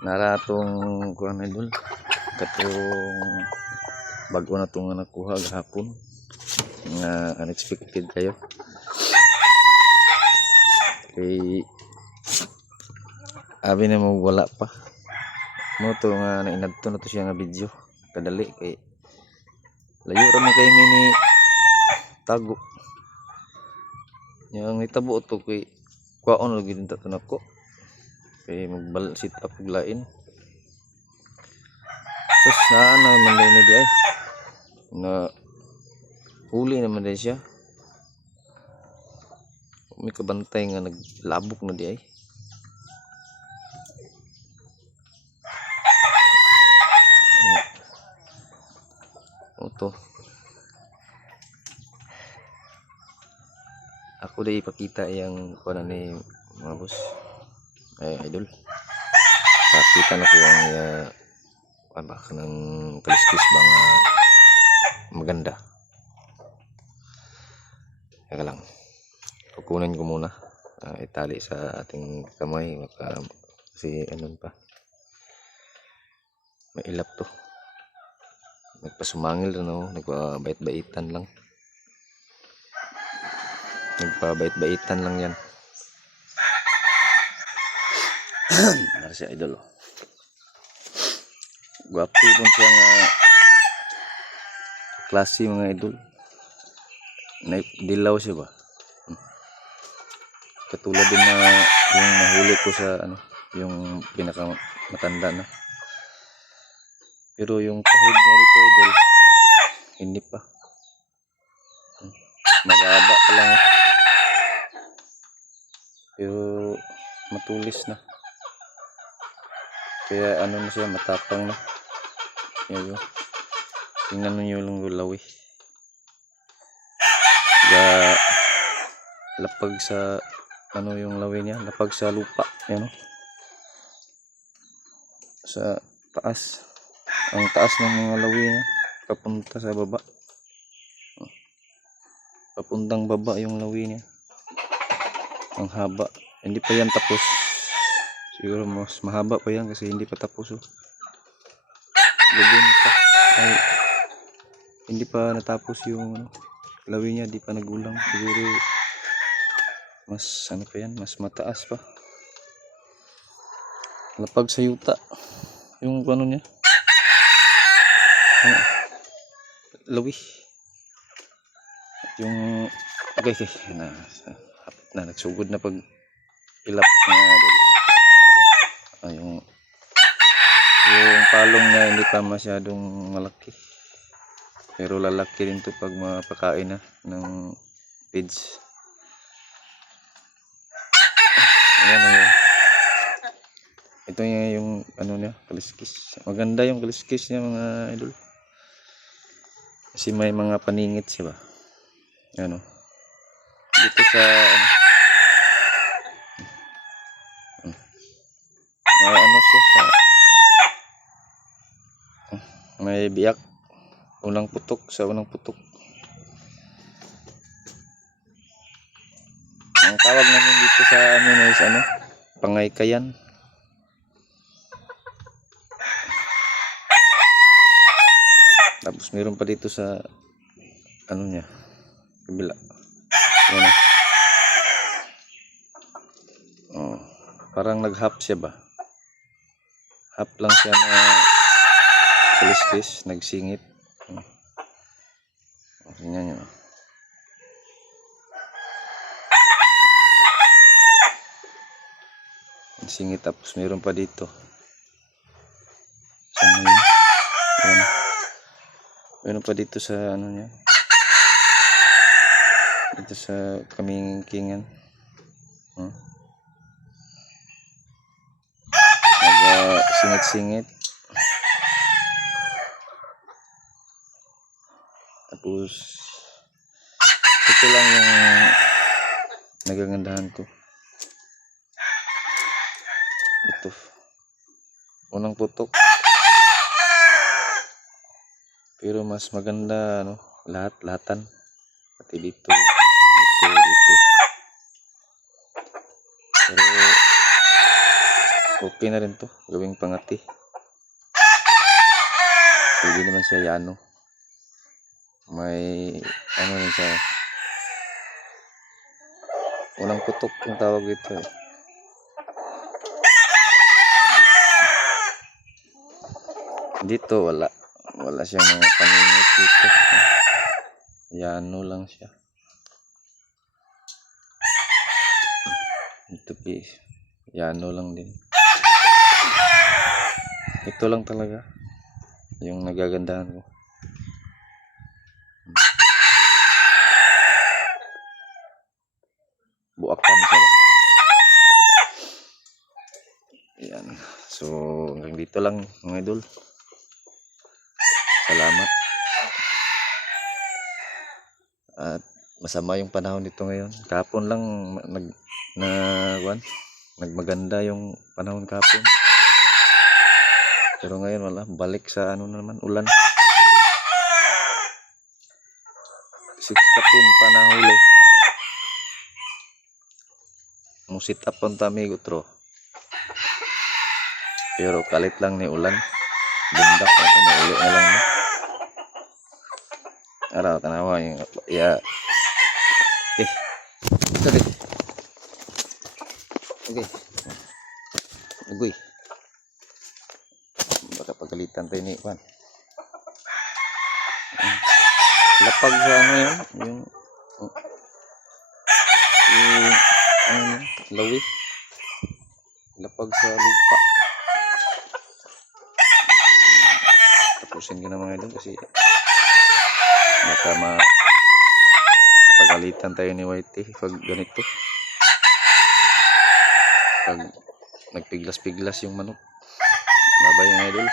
naratong kuan idol katong bago na tong nakuha gahapon nga unexpected kayo kay abi na mo wala pa mo to nga nainadto na to siya nga video kadali kay layo ra man kay mini tago yang itabo to kay kuwaon lagi din tato nako kay magbal sit up og lain sus na naman din ni di ay na huli naman din siya may kabantay nga naglabok na di ay to ako day ipakita yung kuan ni mga boss ay idol pakita na ko ang ano ng kaliskis bang maganda kaya lang kukunin ko muna itali sa ating kamay baka kasi anon pa may ilap to nagpasumangil no nagpabait-baitan lang yan para siya idol gwapo pun siya nga klase mga idol dilaw siya ba katulad din na yung nahuli ko sa ano yung pinaka matanda na pero yung pahid niya dito idol hindi pa magaba pa lang pero matulis na kaya ano na siya matapang na yun tingnan nyo yung lawi kaya lapag sa ano yung lawi niya lapag sa lupa yan o sa taas ang taas ng mga lawi niya papunta sa baba papuntang baba yung lawi niya ang haba hindi pa yan tapos siguro mas mahaba pa yan kasi hindi pa tapos lagyan pa ay hindi pa natapos yung lawi niya di pa nagulang siguro mas ano pa yan mas mataas pa lapag sa yuta yung ano niya lawi yung okay na nagsugod na pag ilap niya yung palong niya hindi pa masyadong malaki pero lalaki rin to pag mapakain na ng feeds ayan na yun ito yung ano niya kaliskis maganda yung kaliskis niya mga idol kasi may mga paningit siya ba ano dito sa may ano siya sa may biyak unang putok ang tawag namin dito sa amin is ano pangaykayan tapos meron pa dito sa ano niya kabila yan parang nag-hap siya ba hap lang siya na kaliskis nagsingit tingnan nyo nagsingit tapos meron pa dito saan yun yan meron pa dito sa ano niya dito sa kamingkingan singit-singit tapos ito lang yung nagagandahan ko ito unang putok pero mas maganda ano lahatan pati dito pero Okay na rin to. Gawing pangati. Pwede naman siya yano. May ano rin siya. Unang putok yung tawag dito eh. Dito wala. Wala siyang mga paningit dito. Yano lang siya. Ito guys. Yano lang din. Ito lang talaga. Yung nagagandahan ko. Buakan siya ba? Yan. So, hanggang dito lang mga idol. Salamat. At masama yung panahon dito ngayon. Kahapon lang nagmaganda yung panahon kahapon. Pero ngayon wala. Balik sa ano naman, ulan. 6 kapin pa nahuli. Musit up on tami gutro. Pero kalit lang ni ulan. Bundak na ito, nauli na lang. Araw, tanawa yung ya. Okay. Okay. Okay. Agoy. Baka pagalitan tayo ni Juan. Lapag sa ano yan? Yung lawi. Lapag sa lupa. Tapusin ko na mga idol kasi baka pagalitan tayo ni Whitey pag ganito. Pag nagpiglas-piglas yung manok. Bye-bye mga idol.